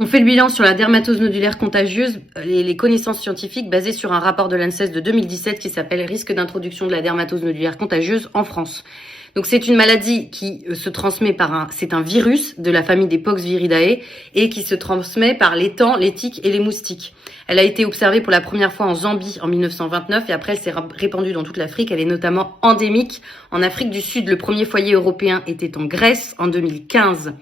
On fait le bilan sur la dermatose nodulaire contagieuse et les connaissances scientifiques basées sur un rapport de l'ANSES de 2017 qui s'appelle « Risque d'introduction de la dermatose nodulaire contagieuse en France ». Donc c'est une maladie qui se transmet c'est un virus de la famille des Poxviridae et qui se transmet par l'étang, les tiques et les moustiques. Elle a été observée pour la première fois en Zambie en 1929 et après elle s'est répandue dans toute l'Afrique. Elle est notamment endémique en Afrique du Sud. Le premier foyer européen était en Grèce en 2015.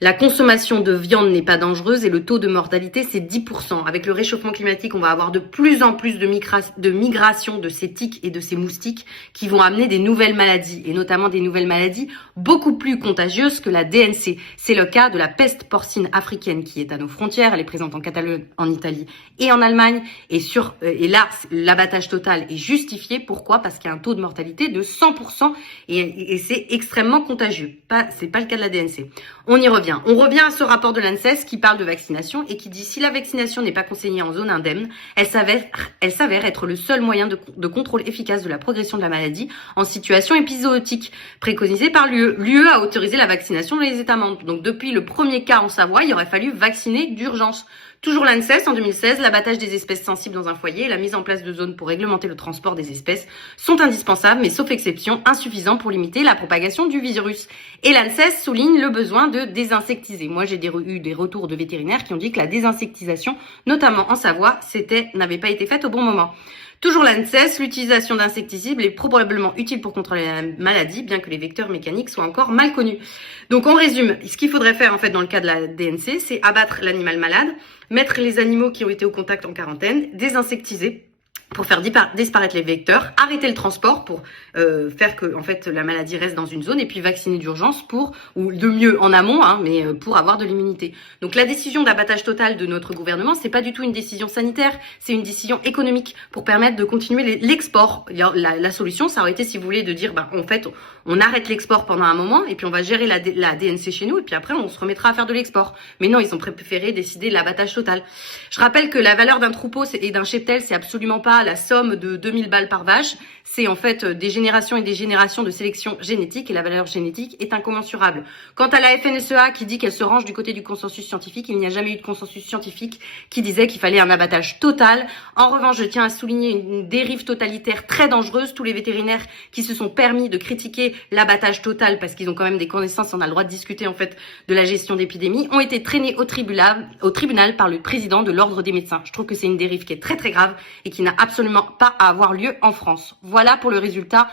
La consommation de viande n'est pas dangereuse et le taux de mortalité, c'est 10%. Avec le réchauffement climatique, on va avoir de plus en plus de migration de ces tiques et de ces moustiques qui vont amener des nouvelles maladies, et notamment des nouvelles maladies beaucoup plus contagieuses que la DNC. C'est le cas de la peste porcine africaine qui est à nos frontières. Elle est présente en Catalogne, en Italie et en Allemagne. Et là, l'abattage total est justifié. Pourquoi ? Parce qu'il y a un taux de mortalité de 100% et c'est extrêmement contagieux. C'est pas le cas de la DNC. On y revient. On revient à ce rapport de l'ANSES qui parle de vaccination et qui dit si la vaccination n'est pas conseillée en zone indemne, elle s'avère être le seul moyen de contrôle efficace de la progression de la maladie en situation épizootique préconisée par l'UE. L'UE a autorisé la vaccination dans les États membres. Donc depuis le premier cas en Savoie, il aurait fallu vacciner d'urgence. Toujours l'ANSES, en 2016, l'abattage des espèces sensibles dans un foyer et la mise en place de zones pour réglementer le transport des espèces sont indispensables, mais sauf exception, insuffisants pour limiter la propagation du virus. Et l'ANSES souligne le besoin de désinsectiser. Moi, j'ai eu des retours de vétérinaires qui ont dit que la désinsectisation, notamment en Savoie, n'avait pas été faite au bon moment. Toujours l'ANSES, l'utilisation d'insecticides est probablement utile pour contrôler la maladie, bien que les vecteurs mécaniques soient encore mal connus. Donc on résume, ce qu'il faudrait faire en fait dans le cas de la DNC, c'est abattre l'animal malade, mettre les animaux qui ont été au contact en quarantaine, désinsectiser pour faire disparaître les vecteurs, arrêter le transport pour faire que en fait la maladie reste dans une zone et puis vacciner d'urgence ou de mieux en amont, mais pour avoir de l'immunité. Donc la décision d'abattage total de notre gouvernement, c'est pas du tout une décision sanitaire, c'est une décision économique pour permettre de continuer l'export. La solution, ça aurait été, si vous voulez, de dire en fait on arrête l'export pendant un moment et puis on va gérer la DNC chez nous et puis après on se remettra à faire de l'export. Mais non, ils ont préféré décider l'abattage total. Je rappelle que la valeur d'un troupeau et d'un cheptel, c'est absolument pas la somme de 2000 balles par vache, c'est en fait des générations et des générations de sélection génétique et la valeur génétique est incommensurable. Quant à la FNSEA qui dit qu'elle se range du côté du consensus scientifique, il n'y a jamais eu de consensus scientifique qui disait qu'il fallait un abattage total. En revanche, je tiens à souligner une dérive totalitaire très dangereuse. Tous les vétérinaires qui se sont permis de critiquer l'abattage total parce qu'ils ont quand même des connaissances, on a le droit de discuter en fait de la gestion d'épidémie, ont été traînés au tribunal par le président de l'ordre des médecins. Je trouve que c'est une dérive qui est très très grave et qui n'a absolument pas à avoir lieu en France. Voilà pour le résultat